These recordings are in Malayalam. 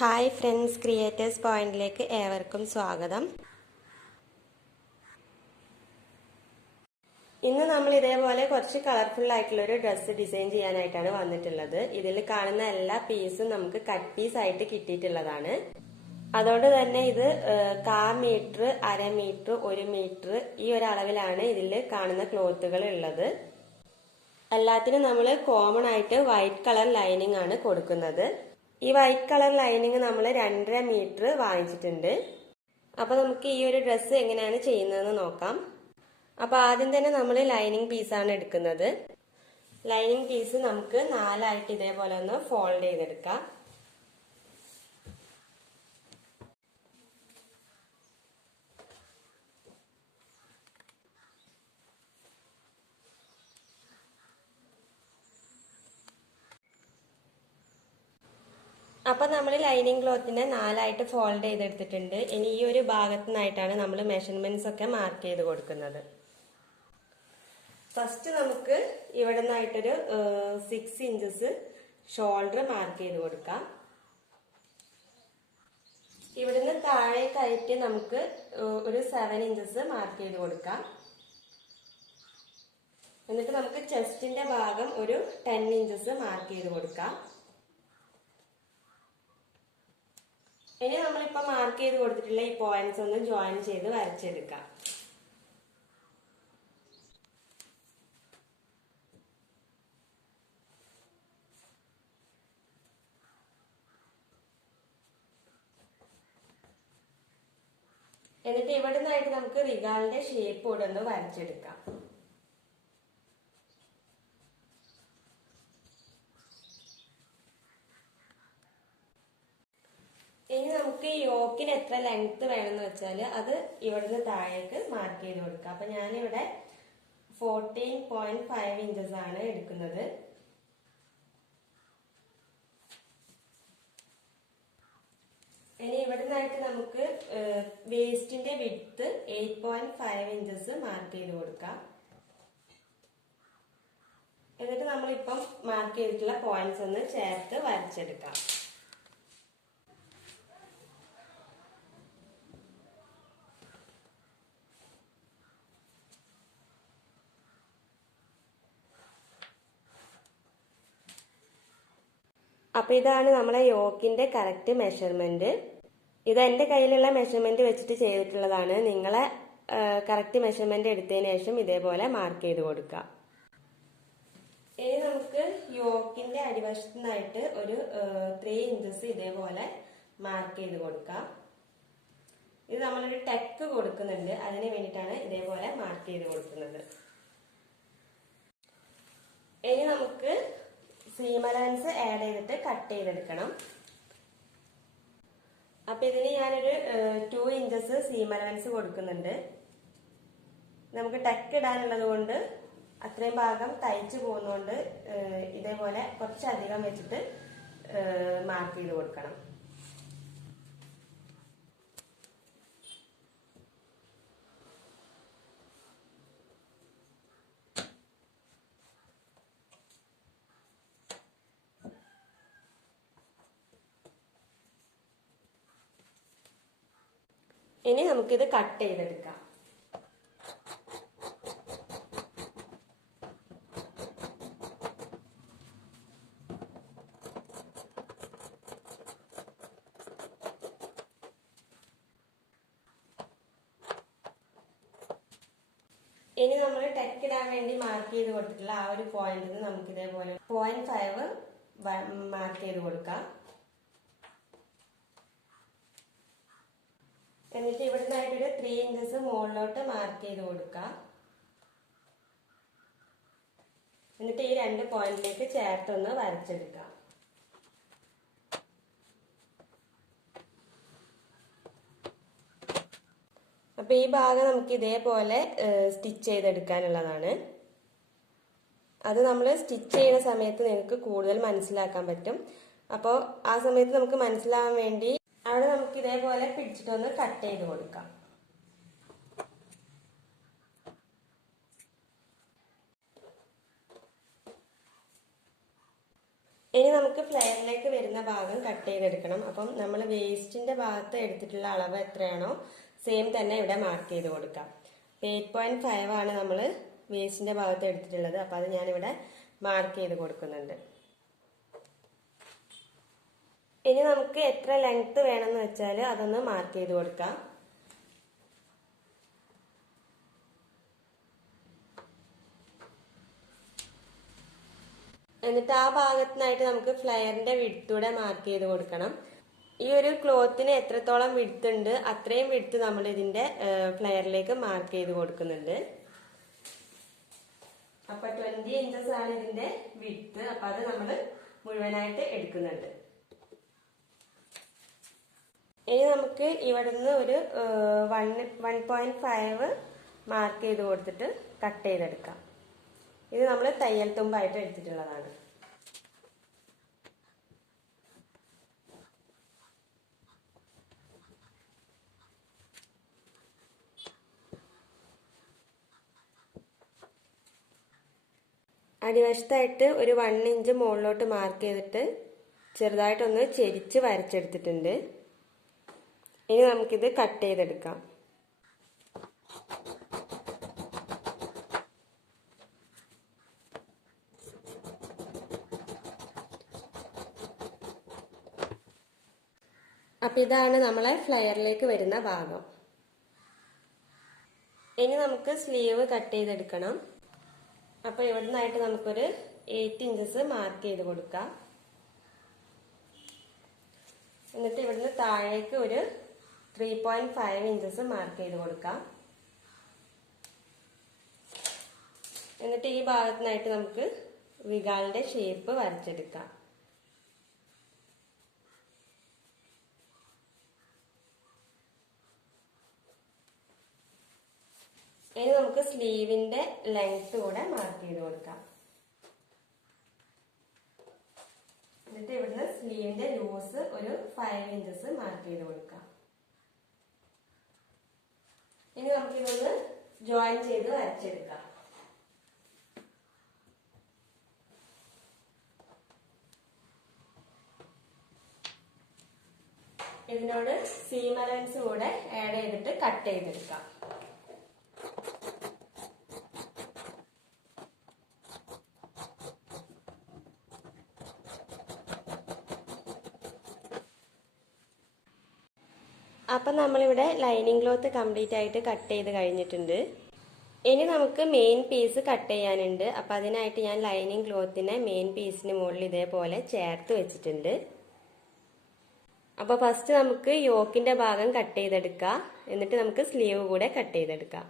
ഹായ് ഫ്രണ്ട്സ്, ക്രിയേറ്റേഴ്സ് പോയിന്റിലേക്ക് ഏവർക്കും സ്വാഗതം. ഇന്ന് നമ്മൾ ഇതേപോലെ കുറച്ച് കളർഫുൾ ആയിട്ടുള്ള ഒരു ഡ്രസ്സ് ഡിസൈൻ ചെയ്യാനായിട്ടാണ് വന്നിട്ടുള്ളത്. ഇതിൽ കാണുന്ന എല്ലാ പീസും നമുക്ക് കട്ട് പീസ് ആയിട്ട് കിട്ടിയിട്ടുള്ളതാണ്. അതുകൊണ്ട് തന്നെ ഇത് 1/4 മീറ്റർ, 1/2 മീറ്റർ, 1 മീറ്റർ ഈ ഒരു അളവിലാണ് ഇതിൽ കാണുന്ന ക്ലോത്തുകൾ ഉള്ളത്. എല്ലാത്തിനും നമ്മൾ കോമൺ ആയിട്ട് വൈറ്റ് കളർ ലൈനിങ് ആണ് കൊടുക്കുന്നത്. ഈ വൈറ്റ് കളർ ലൈനിങ് നമ്മൾ 2.5 മീറ്റർ വാങ്ങിച്ചിട്ടുണ്ട്. അപ്പൊ നമുക്ക് ഈ ഒരു ഡ്രസ്സ് എങ്ങനെയാണ് ചെയ്യുന്നതെന്ന് നോക്കാം. അപ്പൊ ആദ്യം തന്നെ നമ്മൾ ലൈനിങ് പീസാണ് എടുക്കുന്നത്. ലൈനിങ് പീസ് നമുക്ക് 4ആയിട്ട് ഇതേപോലെ ഒന്ന് ഫോൾഡ് ചെയ്തെടുക്കാം. അപ്പൊ നമ്മൾ ലൈനിങ് ക്ലോത്തിനെ 4ആയിട്ട് ഫോൾഡ് ചെയ്തെടുത്തിട്ടുണ്ട്. ഇനി ഈ ഒരു ഭാഗത്തു നിന്നായിട്ടാണ് നമ്മൾ മെഷർമെന്റ്സ് ഒക്കെ മാർക്ക് ചെയ്ത് കൊടുക്കുന്നത്. ഫസ്റ്റ് നമുക്ക് ഇവിടെ നിന്നായിട്ടൊരു 6 ഇഞ്ചസ് ഷോൾഡർ മാർക്ക് ചെയ്ത് കൊടുക്കാം. ഇവിടുന്ന് താഴേക്കായിട്ട് നമുക്ക് ഒരു 7 ഇഞ്ചസ് മാർക്ക് ചെയ്ത് കൊടുക്കാം. എന്നിട്ട് നമുക്ക് ചെസ്റ്റിന്റെ ഭാഗം ഒരു 10 ഇഞ്ചസ് മാർക്ക് ചെയ്ത് കൊടുക്കാം. ഇനി നമ്മളിപ്പോ മാർക്ക് ചെയ്ത് കൊടുത്തിട്ടുള്ള ഈ പോയിന്റ്സ് ഒന്ന് ജോയിൻ ചെയ്ത് വരച്ചെടുക്കാം. എന്നിട്ട് ഇവിടെ നിന്നായിട്ട് നമുക്ക് റിഗാളിന്റെ ഷേപ്പ് കൂടെ ഒന്ന് വരച്ചെടുക്കാം. ഇനി നമുക്ക് ഈ യോക്കിന് എത്ര ലെങ്ത് വേണമെന്ന് വെച്ചാൽ അത് ഇവിടുന്ന് താഴേക്ക് മാർക്ക് ചെയ്ത് കൊടുക്കാം. അപ്പൊ ഞാനിവിടെ 14.5 ഇഞ്ചസ് ആണ് എടുക്കുന്നത്. ഇനി ഇവിടുന്നായിട്ട് നമുക്ക് വേസ്റ്റിന്റെ വിഡ്ത്ത് 8.5 ഇഞ്ചസ് മാർക്ക് ചെയ്ത് കൊടുക്കാം. എന്നിട്ട് നമ്മളിപ്പം മാർക്ക് ചെയ്തിട്ടുള്ള പോയിന്റ്സ് ഒന്ന് ചേർത്ത് വരച്ചെടുക്കാം. അപ്പൊ ഇതാണ് നമ്മളെ യോക്കിന്റെ കറക്റ്റ് മെഷർമെന്റ്. ഇത് എന്റെ കയ്യിലുള്ള മെഷർമെന്റ് വെച്ചിട്ട് ചെയ്തിട്ടുള്ളതാണ്. നിങ്ങളെ കറക്റ്റ് മെഷർമെന്റ് എടുത്തതിന് ശേഷം ഇതേപോലെ മാർക്ക് ചെയ്ത് കൊടുക്കുക. ഇനി നമുക്ക് യോക്കിന്റെ അടിവശത്തു നിന്നായിട്ട് ഒരു 3 ഇഞ്ചസ് ഇതേപോലെ മാർക്ക് ചെയ്ത് കൊടുക്കാം. ഇത് നമ്മളൊരു ടെക്ക് കൊടുക്കുന്നുണ്ട്, അതിന് വേണ്ടിയിട്ടാണ് ഇതേപോലെ മാർക്ക് ചെയ്ത് കൊടുക്കുന്നത്. ഇനി നമുക്ക് സീം അലവൻസ് ആഡ് ചെയ്തിട്ട് കട്ട് ചെയ്തെടുക്കണം. അപ്പൊ ഇതിന് ഞാനൊരു 2 ഇഞ്ചസ് സീം അലവൻസ് കൊടുക്കുന്നുണ്ട്. നമുക്ക് ടക്ക് ഇടാനുള്ളത് കൊണ്ട് അത്രയും ഭാഗം തയ്ച്ചു പോകുന്നതുകൊണ്ട് ഇതേപോലെ കുറച്ചധികം വെച്ചിട്ട് മാർക്ക് ചെയ്ത് കൊടുക്കണം. ഇനി നമുക്കിത് കട്ട് ചെയ്തെടുക്കാം. ഇനി നമ്മൾ ടെക്ക് ഇടാൻ വേണ്ടി മാർക്ക് ചെയ്ത് കൊടുത്തിട്ടുള്ള ആ ഒരു പോയിന്റിന് നമുക്ക് ഇതേപോലെ 0.5 മാർക്ക് ചെയ്ത് കൊടുക്കാം. എന്നിട്ട് ഇവിടുന്നായിട്ടൊരു 3 ഇഞ്ചസ് മുകളിലോട്ട് മാർക്ക് ചെയ്ത് കൊടുക്കാം. എന്നിട്ട് ഈ 2 പോയിന്റിലേക്ക് ചേർത്തൊന്ന് വരച്ചെടുക്കാം. അപ്പൊ ഈ ഭാഗം നമുക്ക് ഇതേപോലെ സ്റ്റിച്ച് ചെയ്തെടുക്കാനുള്ളതാണ്. അത് നമ്മൾ സ്റ്റിച്ച് ചെയ്യുന്ന സമയത്ത് നിങ്ങൾക്ക് കൂടുതൽ മനസ്സിലാക്കാൻ പറ്റും. അപ്പോൾ ആ സമയത്ത് നമുക്ക് മനസ്സിലാവാൻ വേണ്ടി അവിടെ നമുക്ക് ഇതേപോലെ പിടിച്ചിട്ടൊന്ന് കട്ട് ചെയ്ത് കൊടുക്കാം. ഇനി നമുക്ക് ഫ്ലെയറിലേക്ക് വരുന്ന ഭാഗം കട്ട് ചെയ്തെടുക്കണം. അപ്പം നമ്മൾ വേസ്റ്റിന്റെ ഭാഗത്ത് എടുത്തിട്ടുള്ള അളവ് എത്രയാണോ സെയിം തന്നെ ഇവിടെ മാർക്ക് ചെയ്ത് കൊടുക്കാം. 8.5 ആണ് നമ്മൾ വേസ്റ്റിന്റെ ഭാഗത്ത് എടുത്തിട്ടുള്ളത്. അപ്പം അത് ഞാനിവിടെ മാർക്ക് ചെയ്ത് കൊടുക്കുന്നുണ്ട്. ഇനി നമുക്ക് എത്ര ലെങ്ത് വേണമെന്ന് വെച്ചാൽ അതൊന്ന് മാർക്ക് ചെയ്ത് കൊടുക്കാം. എന്നിട്ട് ആ ഭാഗത്തിനായിട്ട് നമുക്ക് ഫ്ലെയറിന്റെ വിഡ്ത്തൂടെ മാർക്ക് ചെയ്ത് കൊടുക്കണം. ഈ ഒരു ക്ലോത്തിന് എത്രത്തോളം വിഡ്ത്ത് ഉണ്ട് അത്രയും വിഡ്ത്ത് നമ്മൾ ഇതിന്റെ ഫ്ലെയറിലേക്ക് മാർക്ക് ചെയ്ത് കൊടുക്കുന്നുണ്ട്. അപ്പൊ 20 ഇഞ്ചസ് ആണ് ഇതിന്റെ വിഡ്ത്ത്. അപ്പൊ അത് നമ്മൾ മുഴുവനായിട്ട് എടുക്കുന്നുണ്ട്. ഇനി നമുക്ക് ഇവിടുന്ന് ഒരു 1.5 മാർക്ക് ചെയ്ത് കൊടുത്തിട്ട് കട്ട് ചെയ്തെടുക്കാം. ഇത് നമ്മൾ തയ്യൽ തുമ്പായിട്ട് എടുത്തിട്ടുള്ളതാണ്. അടിവശത്തായിട്ട് ഒരു 1 ഇഞ്ച് മുകളിലോട്ട് മാർക്ക് ചെയ്തിട്ട് ചെറുതായിട്ടൊന്ന് ചെരിച്ച് വരച്ചെടുത്തിട്ടുണ്ട്. ഇനി നമുക്കിത് കട്ട് ചെയ്തെടുക്കാം. അപ്പൊ ഇതാണ് നമ്മളെ ഫ്ലെയറിലേക്ക് വരുന്ന ഭാഗം. ഇനി നമുക്ക് സ്ലീവ് കട്ട് ചെയ്തെടുക്കണം. അപ്പൊ ഇവിടുന്നായിട്ട് നമുക്കൊരു 8 ഇഞ്ചസ് മാർക്ക് ചെയ്ത് കൊടുക്കാം. എന്നിട്ട് ഇവിടുന്ന് താഴേക്ക് ഒരു 3.5 ഇഞ്ചസ് മാർക്ക് ചെയ്ത് കൊടുക്കാം. എന്നിട്ട് ഈ ഭാഗത്തിനായിട്ട് നമുക്ക് വികാലിന്റെ ഷേപ്പ് വരച്ചെടുക്കാം. ഇനി നമുക്ക് സ്ലീവിന്റെ ലെങ്ത് കൂടെ മാർക്ക് ചെയ്ത് കൊടുക്കാം. എന്നിട്ട് ഇവിടുന്ന് സ്ലീവിന്റെ ലൂസ് ഒരു 5 ഇഞ്ചസ് മാർക്ക് ചെയ്ത് കൊടുക്കാം. ഇനി നമുക്കിതൊന്ന് ജോയിൻ ചെയ്ത് വരച്ചെടുക്കാം. ഇതിനോട് സീം അലവൻസ് കൂടെ ആഡ് ചെയ്തിട്ട് കട്ട് ചെയ്തെടുക്കാം. അപ്പം നമ്മളിവിടെ ലൈനിങ് ക്ലോത്ത് കംപ്ലീറ്റ് ആയിട്ട് കട്ട് ചെയ്ത് കഴിഞ്ഞിട്ടുണ്ട്. ഇനി നമുക്ക് മെയിൻ പീസ് കട്ട് ചെയ്യാനുണ്ട്. അപ്പം അതിനായിട്ട് ഞാൻ ലൈനിങ് ക്ലോത്തിനെ മെയിൻ പീസിന് മുകളിൽ ഇതേപോലെ ചേർത്ത് വെച്ചിട്ടുണ്ട്. അപ്പോൾ ഫസ്റ്റ് നമുക്ക് യോക്കിന്റെ ഭാഗം കട്ട് ചെയ്തെടുക്കാം. എന്നിട്ട് നമുക്ക് സ്ലീവ് കൂടെ കട്ട് ചെയ്തെടുക്കാം.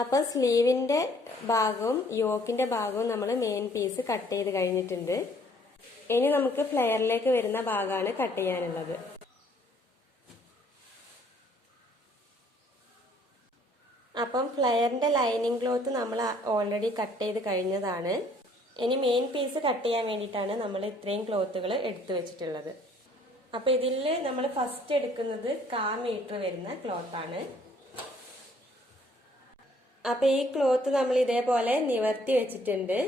അപ്പം സ്ലീവിന്റെ ഭാഗവും യോക്കിന്റെ ഭാഗവും നമ്മൾ മെയിൻ പീസ് കട്ട് ചെയ്ത് കഴിഞ്ഞിട്ടുണ്ട്. ഇനി നമുക്ക് ഫ്ലെയറിലേക്ക് വരുന്ന ഭാഗമാണ് കട്ട് ചെയ്യാനുള്ളത്. അപ്പം ഫ്ലെയറിന്റെ ലൈനിങ് ക്ലോത്ത് നമ്മൾ ഓൾറെഡി കട്ട് ചെയ്ത് കഴിഞ്ഞതാണ്. ഇനി മെയിൻ പീസ് കട്ട് ചെയ്യാൻ വേണ്ടിയിട്ടാണ് നമ്മൾ ഇത്രയും ക്ലോത്തുകൾ എടുത്തു വെച്ചിട്ടുള്ളത്. അപ്പൊ ഇതിൽ നമ്മൾ ഫസ്റ്റ് എടുക്കുന്നത് 1/4 മീറ്റർ വരുന്ന ക്ലോത്താണ്. അപ്പൊ ഈ ക്ലോത്ത് നമ്മൾ ഇതേപോലെ നിവർത്തി വെച്ചിട്ടുണ്ട്.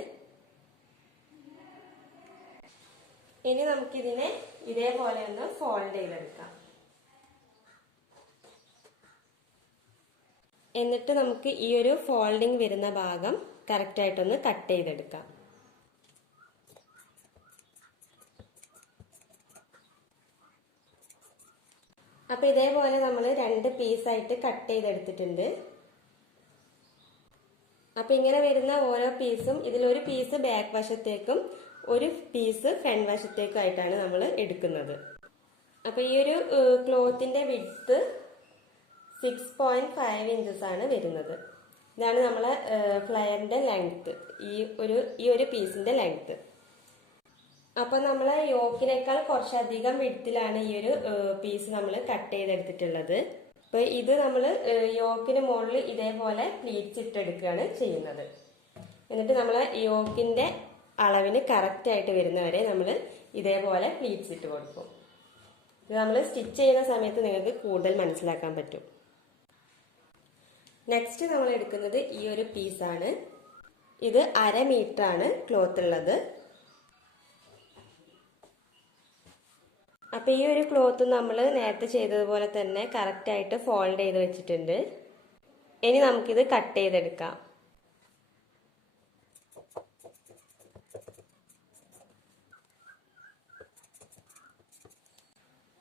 ഇനി നമുക്കിതിനെ ഇതേപോലെ ഒന്ന് ഫോൾഡ് ചെയ്തെടുക്കാം. എന്നിട്ട് നമുക്ക് ഈ ഒരു ഫോൾഡിങ് വരുന്ന ഭാഗം കറക്റ്റ് ആയിട്ടൊന്ന് കട്ട് ചെയ്തെടുക്കാം. അപ്പൊ ഇതേപോലെ നമ്മൾ 2 പീസായിട്ട് കട്ട് ചെയ്തെടുത്തിട്ടുണ്ട്. അപ്പൊ ഇങ്ങനെ വരുന്ന ഓരോ പീസും ഇതിലൊരു പീസ് ബാക്ക് വശത്തേക്കും ഒരു പീസ് ഫ്രണ്ട് വശത്തേക്കും ആയിട്ടാണ് നമ്മൾ എടുക്കുന്നത്. അപ്പൊ ഈ ഒരു ക്ലോത്തിന്റെ വിഡ്ത്ത് 6.5 ഇഞ്ചസ് ആണ് വരുന്നത്. ഇതാണ് നമ്മളെ ഫ്ലെയറിന്റെ ലെങ്ത്, ഈ ഒരു പീസിന്റെ ലെങ്ത്. അപ്പൊ നമ്മള് യോക്കിനേക്കാൾ കുറച്ചധികം വിഡ്ത്തിലാണ് ഈ ഒരു പീസ് നമ്മൾ കട്ട് ചെയ്തെടുത്തിട്ടുള്ളത്. അപ്പൊ ഇത് നമ്മൾ യോക്കിന് മുകളിൽ ഇതേപോലെ പ്ലീറ്റ്സ് ഇട്ടെടുക്കുകയാണ് ചെയ്യുന്നത്. എന്നിട്ട് നമ്മൾ യോക്കിന്റെ അളവിന് കറക്റ്റ് ആയിട്ട് വരുന്നവരെ നമ്മൾ ഇതേപോലെ പ്ലീറ്റ്സ് ഇട്ട് കൊടുക്കും. ഇത് നമ്മൾ സ്റ്റിച്ച് ചെയ്യുന്ന സമയത്ത് നിങ്ങൾക്ക് കൂടുതൽ മനസ്സിലാക്കാൻ പറ്റും. നെക്സ്റ്റ് നമ്മൾ എടുക്കുന്നത് ഈ ഒരു പീസാണ്. ഇത് 1/2 മീറ്റർ ആണ് ക്ലോത്ത് ഉള്ളത്. അപ്പൊ ഈ ഒരു ക്ലോത്ത് നമ്മൾ നേരത്തെ ചെയ്തതുപോലെ തന്നെ കറക്റ്റ് ആയിട്ട് ഫോൾഡ് ചെയ്ത് വെച്ചിട്ടുണ്ട്. ഇനി നമുക്കിത് കട്ട് ചെയ്തെടുക്കാം.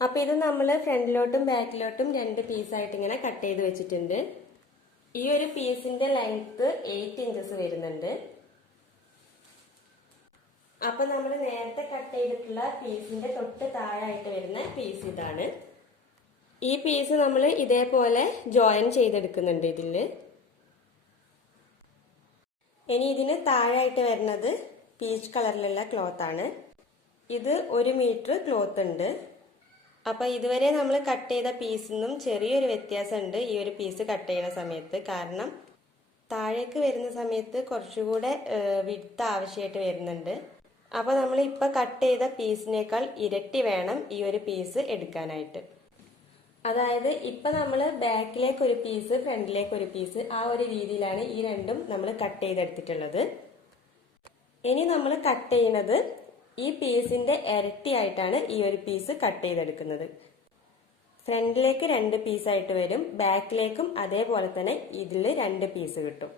അപ്പൊ ഇത് നമ്മൾ ഫ്രണ്ടിലോട്ടും ബാക്കിലോട്ടും 2 പീസായിട്ട് ഇങ്ങനെ കട്ട് ചെയ്ത് വെച്ചിട്ടുണ്ട്. ഈ ഒരു പീസിന്റെ ലെങ്ത് 8 ഇഞ്ചസ് വരുന്നുണ്ട്. അപ്പൊ നമ്മൾ നേരത്തെ കട്ട് ചെയ്തിട്ടുള്ള പീസിന്റെ തൊട്ട് താഴായിട്ട് വരുന്ന പീസ് ഇതാണ്. ഈ പീസ് നമ്മൾ ഇതേപോലെ ജോയിൻ ചെയ്തെടുക്കുന്നുണ്ട് ഇതില്. ഇനി ഇതിന് താഴായിട്ട് വരുന്നത് പീച്ച് കളറിലുള്ള ക്ലോത്ത് ആണ്. ഇത് 1 മീറ്റർ ക്ലോത്ത് ഉണ്ട്. അപ്പൊ ഇതുവരെ നമ്മൾ കട്ട് ചെയ്ത പീസിനും ചെറിയൊരു വ്യത്യാസമുണ്ട് ഈ ഒരു പീസ് കട്ട് ചെയ്യുന്ന സമയത്ത്. കാരണം താഴേക്ക് വരുന്ന സമയത്ത് കുറച്ചുകൂടെ വിഡ്ത്ത് ആവശ്യമായിട്ട് വരുന്നുണ്ട്. അപ്പൊ നമ്മൾ ഇപ്പൊ കട്ട് ചെയ്ത പീസിനേക്കാൾ ഇരട്ടി വേണം ഈ ഒരു പീസ് എടുക്കാനായിട്ട്. അതായത് ഇപ്പൊ നമ്മൾ ബാക്കിലേക്ക് ഒരു പീസ് ഫ്രണ്ടിലേക്ക് ഒരു പീസ് ആ ഒരു രീതിയിലാണ് ഈ രണ്ടും നമ്മൾ കട്ട് ചെയ്തെടുത്തിട്ടുള്ളത്. ഇനി നമ്മൾ കട്ട് ചെയ്യുന്നത് ഈ പീസിന്റെ ഇരട്ടിയായിട്ടാണ് ഈ ഒരു പീസ് കട്ട് ചെയ്തെടുക്കുന്നത്. ഫ്രണ്ടിലേക്ക് 2 പീസായിട്ട് വരും, ബാക്കിലേക്കും അതേപോലെ തന്നെ ഇതിൽ 2 പീസ് കിട്ടും.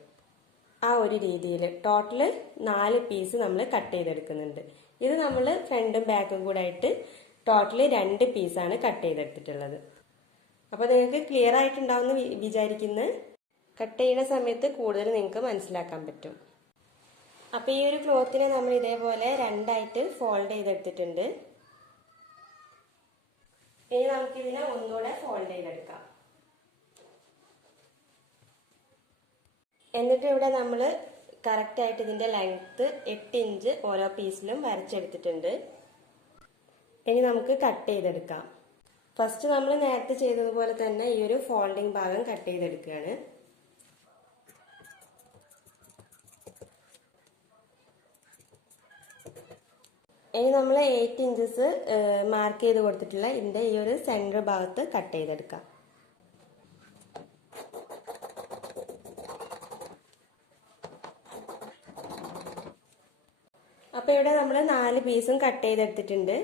ആ ഒരു രീതിയിൽ ടോട്ടല് 4 പീസ് നമ്മൾ കട്ട് ചെയ്തെടുക്കുന്നുണ്ട്. ഇത് നമ്മൾ ഫ്രണ്ടും ബാക്കും കൂടെ ആയിട്ട് ടോട്ടല് 2 പീസാണ് കട്ട് ചെയ്തെടുത്തിട്ടുള്ളത്. അപ്പൊ നിങ്ങൾക്ക് ക്ലിയർ ആയിട്ടുണ്ടാവുമെന്ന് വിചാരിക്കുന്നു. കട്ട് ചെയ്യുന്ന സമയത്ത് കൂടുതൽ നിങ്ങൾക്ക് മനസ്സിലാക്കാൻ പറ്റും. അപ്പൊ ഈ ഒരു ക്ലോത്തിനെ നമ്മൾ ഇതേപോലെ 2 ആയിട്ട് ഫോൾഡ് ചെയ്തെടുത്തിട്ടുണ്ട്. ഇനി നമുക്കിതിനെ ഒന്നുകൂടെ ഫോൾഡ് ചെയ്തെടുക്കാം. എന്നിട്ട് ഇവിടെ നമ്മൾ കറക്റ്റ് ആയിട്ട് ഇതിന്റെ ലെങ്ത് 8 ഇഞ്ച് ഓരോ പീസിലും വരച്ചെടുത്തിട്ടുണ്ട്. ഇനി നമുക്ക് കട്ട് ചെയ്തെടുക്കാം. ഫസ്റ്റ് നമ്മൾ നേരത്തെ ചെയ്തതുപോലെ തന്നെ ഈ ഒരു ഫോൾഡിംഗ് ഭാഗം കട്ട് ചെയ്തെടുക്കുകയാണ്. ഇനി നമ്മൾ 8 ഇഞ്ചസ് മാർക്ക് ചെയ്ത് കൊടുത്തിട്ടുള്ള ഇതിന്റെ ഈ ഒരു സെന്റർ ഭാഗത്ത് കട്ട് ചെയ്തെടുക്കാം. അപ്പൊ ഇവിടെ നമ്മൾ 4 പീസും കട്ട് ചെയ്തെടുത്തിട്ടുണ്ട്.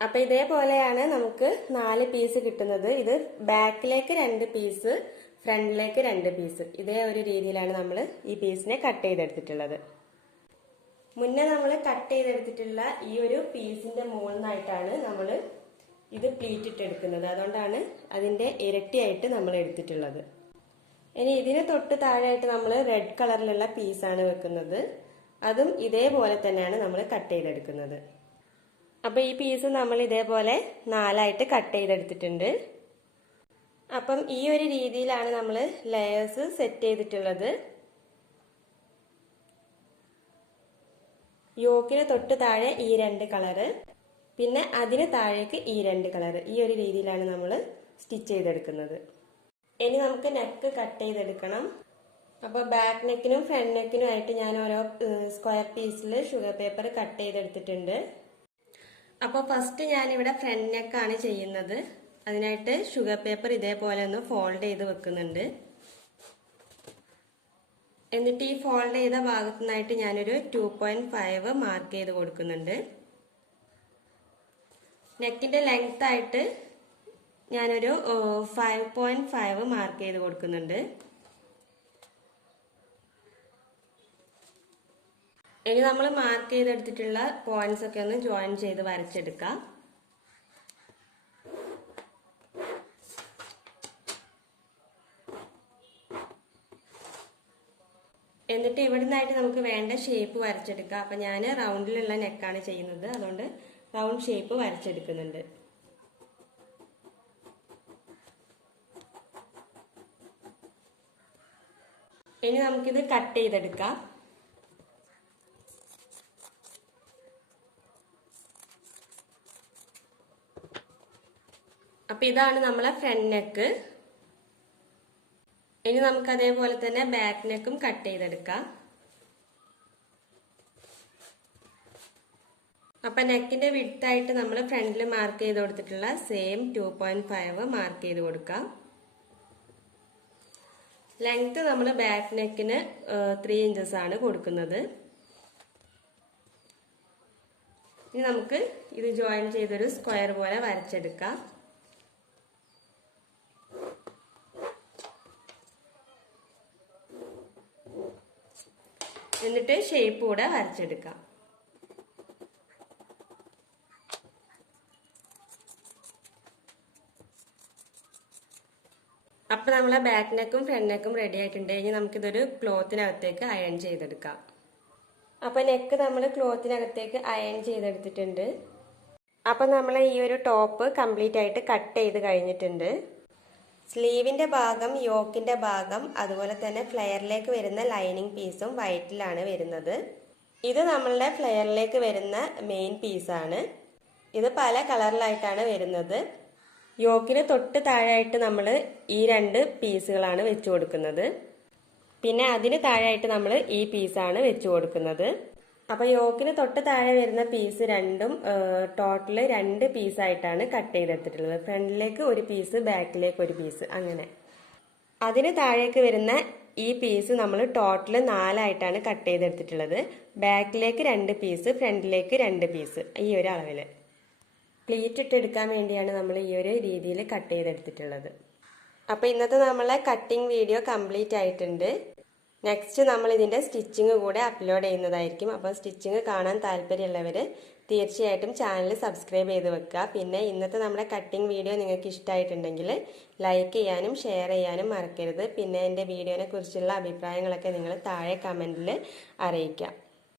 അപ്പൊ ഇതേപോലെയാണ് നമുക്ക് 4 പീസ് കിട്ടുന്നത്. ഇത് ബാക്കിലേക്ക് 2 പീസ്, ഫ്രണ്ടിലേക്ക് 2 പീസ്, ഇതേ ഒരു രീതിയിലാണ് നമ്മൾ ഈ പീസിനെ കട്ട് ചെയ്തെടുത്തിട്ടുള്ളത്. മുന്നേ നമ്മൾ കട്ട് ചെയ്തെടുത്തിട്ടുള്ള ഈ ഒരു പീസിന്റെ മുകളിലായിട്ടാണ് നമ്മൾ ഇത് പ്ലീറ്റ് ഇട്ടെടുക്കുന്നത്. അതുകൊണ്ടാണ് അതിന്റെ ഇരട്ടിയായിട്ട് നമ്മൾ എടുത്തിട്ടുള്ളത്. ഇനി ഇതിന് തൊട്ട് താഴെയായിട്ട് നമ്മൾ റെഡ് കളറിലുള്ള പീസാണ് വെക്കുന്നത്. അതും ഇതേപോലെ തന്നെയാണ് നമ്മൾ കട്ട് ചെയ്തെടുക്കുന്നത്. അപ്പൊ ഈ പീസ് നമ്മൾ ഇതേപോലെ 4 ആയിട്ട് കട്ട് ചെയ്തെടുത്തിട്ടുണ്ട്. അപ്പം ഈ ഒരു രീതിയിലാണ് നമ്മൾ ലെയേഴ്സ് സെറ്റ് ചെയ്തിട്ടുള്ളത്. യോക്കിന് തൊട്ട് താഴെ ഈ 2 കളറ്, പിന്നെ അതിന് താഴേക്ക് ഈ 2 കളറ്, ഈ ഒരു രീതിയിലാണ് നമ്മൾ സ്റ്റിച്ച് ചെയ്തെടുക്കുന്നത്. ഇനി നമുക്ക് നെക്ക് കട്ട് ചെയ്തെടുക്കണം. അപ്പൊ ബാക്ക് നെക്കിനും ഫ്രണ്ട് നെക്കിനും ആയിട്ട് ഞാൻ ഓരോ സ്ക്വയർ പീസിൽ ഷുഗർ പേപ്പർ കട്ട് ചെയ്തെടുത്തിട്ടുണ്ട്. അപ്പൊ ഫസ്റ്റ് ഞാനിവിടെ ഫ്രണ്ട് നെക്കാണ് ചെയ്യുന്നത്. അതിനായിട്ട് ഷുഗർ പേപ്പർ ഇതേപോലെ ഒന്ന് ഫോൾഡ് ചെയ്ത് വെക്കുന്നുണ്ട്. എന്നിട്ട് ഈ ഫോൾഡ് ചെയ്ത ഭാഗത്തു നിന്നായിട്ട് ഞാനൊരു 2.5 മാർക്ക് ചെയ്ത് കൊടുക്കുന്നുണ്ട്. നെക്കിന്റെ ലെങ്ത് ആയിട്ട് ഞാനൊരു 5.5 മാർക്ക് ചെയ്ത് കൊടുക്കുന്നുണ്ട്. ഇനി നമ്മൾ മാർക്ക് ചെയ്തെടുത്തിട്ടുള്ള പോയിന്റ്സ് ഒക്കെ ഒന്ന് ജോയിൻ ചെയ്ത് വരച്ചെടുക്കാം. എന്നിട്ട് ഇവിടുന്നായിട്ട് നമുക്ക് വേണ്ട ഷേപ്പ് വരച്ചെടുക്കാം. അപ്പൊ ഞാൻ റൗണ്ടിലുള്ള നെക്കാണ് ചെയ്യുന്നത്, അതുകൊണ്ട് റൗണ്ട് ഷേപ്പ് വരച്ചെടുക്കുന്നുണ്ട്. ഇനി നമുക്കിത് കട്ട് ചെയ്തെടുക്കാം. അപ്പൊ ഇതാണ് നമ്മളെ ഫ്രണ്ട് നെക്ക്. ഇനി നമുക്ക് അതേപോലെ തന്നെ ബാക്ക് നെക്കും കട്ട് ചെയ്തെടുക്കാം. അപ്പൊ നെക്കിന്റെ വിഡ്ത്തായിട്ട് നമ്മൾ ഫ്രണ്ടിൽ മാർക്ക് ചെയ്ത് കൊടുത്തിട്ടുള്ള സെയിം 2.5 മാർക്ക് ചെയ്ത് കൊടുക്കാം. ലെങ്ത് നമ്മൾ ബാക്ക് നെക്കിന് 3 ഇഞ്ചസ് ആണ് കൊടുക്കുന്നത്. ഇനി നമുക്ക് ഇത് ജോയിൻ ചെയ്തൊരു സ്ക്വയർ പോലെ വരച്ചെടുക്കാം. എന്നിട്ട് ഷേപ്പ് കൂടെ വരച്ചെടുക്കാം. അപ്പൊ നമ്മളെ ബാക്ക് നെക്കും ഫ്രണ്ട് നെക്കും റെഡി ആയിട്ടുണ്ട്. ഇനി നമുക്കിതൊരു ക്ലോത്തിനകത്തേക്ക് അയൺ ചെയ്തെടുക്കാം. അപ്പൊ നെക്ക് നമ്മൾ ക്ലോത്തിനകത്തേക്ക് അയൺ ചെയ്തെടുത്തിട്ടുണ്ട്. അപ്പൊ നമ്മൾ ഈ ഒരു ടോപ്പ് കംപ്ലീറ്റ് ആയിട്ട് കട്ട് ചെയ്ത് കഴിഞ്ഞിട്ടുണ്ട്. സ്ലീവിന്റെ ഭാഗം, യോക്കിന്റെ ഭാഗം, അതുപോലെ തന്നെ ഫ്ലെയറിലേക്ക് വരുന്ന ലൈനിങ് പീസും വൈറ്റിലാണ് വരുന്നത്. ഇത് നമ്മളുടെ ഫ്ലെയറിലേക്ക് വരുന്ന മെയിൻ പീസാണ്. ഇത് പല കളറിലായിട്ടാണ് വരുന്നത്. യോക്കിന് തൊട്ട് താഴെയായിട്ട് നമ്മൾ ഈ 2 പീസുകളാണ് വെച്ചു കൊടുക്കുന്നത്. പിന്നെ അതിന് താഴെയായിട്ട് നമ്മൾ ഈ പീസാണ് വെച്ചു കൊടുക്കുന്നത്. അപ്പൊ യോക്കിന് തൊട്ട് താഴെ വരുന്ന പീസ് രണ്ടും ടോട്ടല് 2 പീസായിട്ടാണ് കട്ട് ചെയ്തെടുത്തിട്ടുള്ളത്. ഫ്രണ്ടിലേക്ക് ഒരു പീസ്, ബാക്കിലേക്ക് ഒരു പീസ്, അങ്ങനെ. അതിന് താഴേക്ക് വരുന്ന ഈ പീസ് നമ്മൾ ടോട്ടല് 4 ആയിട്ടാണ് കട്ട് ചെയ്തെടുത്തിട്ടുള്ളത്. ബാക്കിലേക്ക് 2 പീസ്, ഫ്രണ്ടിലേക്ക് 2 പീസ്, ഈ ഒരു അളവില്. പ്ലീറ്റ് ഇട്ടെടുക്കാൻ വേണ്ടിയാണ് നമ്മൾ ഈ ഒരു രീതിയിൽ കട്ട് ചെയ്തെടുത്തിട്ടുള്ളത്. അപ്പൊ ഇന്നത്തെ നമ്മളെ കട്ടിംഗ് വീഡിയോ കംപ്ലീറ്റ് ആയിട്ടുണ്ട്. നെക്സ്റ്റ് നമ്മൾ ഇതിന്റെ സ്റ്റിച്ചിങ് കൂടെ അപ്ലോഡ് ചെയ്യുന്നതായിരിക്കും. അപ്പോൾ സ്റ്റിച്ചിങ് കാണാൻ താല്പര്യമുള്ളവർ തീർച്ചയായിട്ടും ചാനൽ സബ്സ്ക്രൈബ് ചെയ്ത് വെക്കുക. പിന്നെ ഇന്നത്തെ നമ്മുടെ കട്ടിംഗ് വീഡിയോ നിങ്ങൾക്ക് ഇഷ്ടമായിട്ടുണ്ടെങ്കിൽ ലൈക്ക് ചെയ്യാനും ഷെയർ ചെയ്യാനും മറക്കരുത്. പിന്നെ എൻ്റെ വീഡിയോനെ കുറിച്ചുള്ള അഭിപ്രായങ്ങളൊക്കെ നിങ്ങൾ താഴെ കമൻറ്റിൽ അറിയിക്കാം.